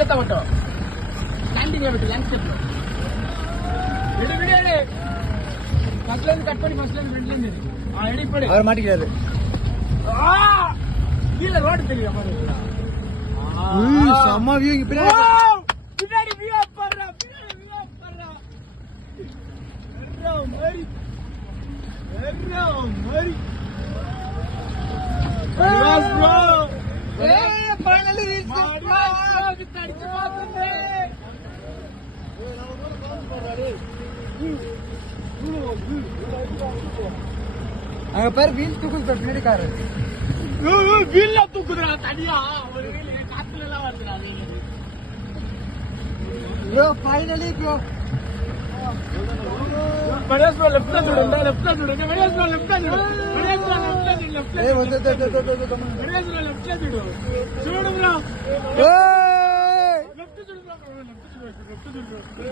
சேர்த்தா மட்டும் ஸ்டாண்டிங்ல விட்டு லேண்ட்ஸ்கேப்ல எடு ஃபர்ஸ்ட்ல இருந்து கட் பண்ணி ஃபர்ஸ்ட்ல இருந்து ஃப்ரண்ட்ல இருந்து எடி போடு. அவர் மாட்டிக்கிறாரு. கீழ ரோடு தெரியுதா பாருங்க. செம்ம வியூ. பின்னாடி வியூ பாருடா, பின்னாடி வியூ பாருடா. எர்ரா மாதிரி Adios bro. finally reached it. தடிச்சு பாத்துட்டே. அங்க பேர் வீல் தூக்குது பின்னாடி கார். வீல்ல தூக்குதுடா தனியா. ஒரு வீல் காத்துல எல்லாம் வருதுடா wheel. bro finally bro. Mahesh bro left side Mahesh bro left side Mahesh bro left side ஏய் வந்து Mahesh bro left side చూడు bro ஏய் left చూడు bro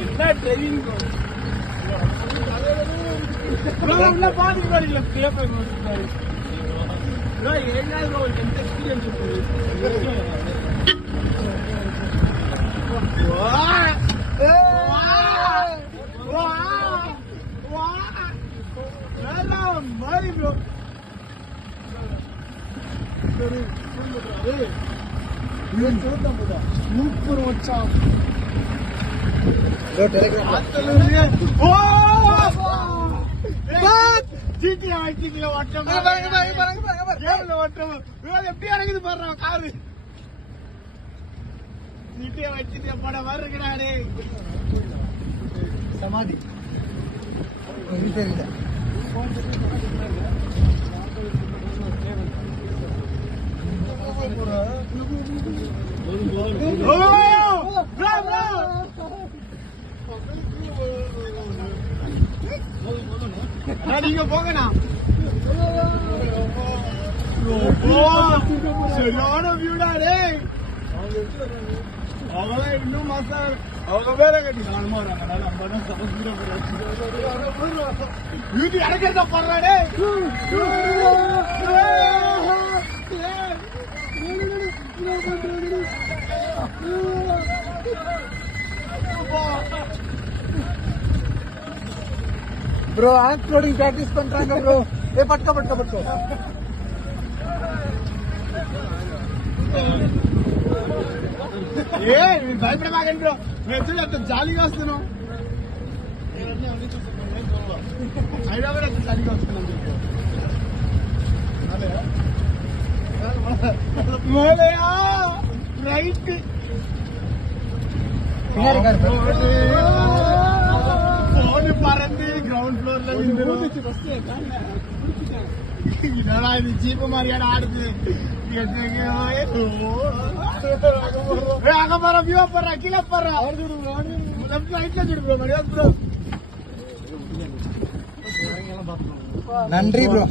என்ன ட்ரைவிங் bro உள்ள பாதி பாதி left left bro ஏன்னா bro ஒரு எக்ஸ்பீரியன்ஸ் இருக்கு. மாதிரி bro சூப்பர் மச்சான். bro telegram ஜிடி ஆயிட்டில ஓட்டம் பாருங்க கேம்ல ஓட்டம் எப்படி இறங்குது பாருங்க காரு. ஜிடி ஆயிட்டில பட வரங்கடா டேய். சமாதி இது தெரியல. நீங்க போங்கண்ணா. சரியான வியூடா டேய். அவங்க இன்னும் மாசா அவங்க வேற கட்டி நானுமா வராங்க. வீட்டு இறக்கிறத போடுறாடே. bro uploading practice பண்றாங்க bro. ஏய் பட்க ஏய் பயப்படமாகன் bro. నేను అంత జాలీగా వస్తున్నాను. హైదరాబాద్ అంత జాలీగా వస్తున్నాను. మోలయా రైట్ பின்னாடி கார் bro. போன் பறந்து கிரவுண்ட் ஃப்ளோர்ல நின்னு என்னடா இது ஜீப் மாதிரியாட ஆடுது. அங்க போற வியூ போடுற கீழே போடுற லெஃப்ட் ரைட்ல சுடு ப்ரோ. மரியாதை ப்ரோ நன்றி bro.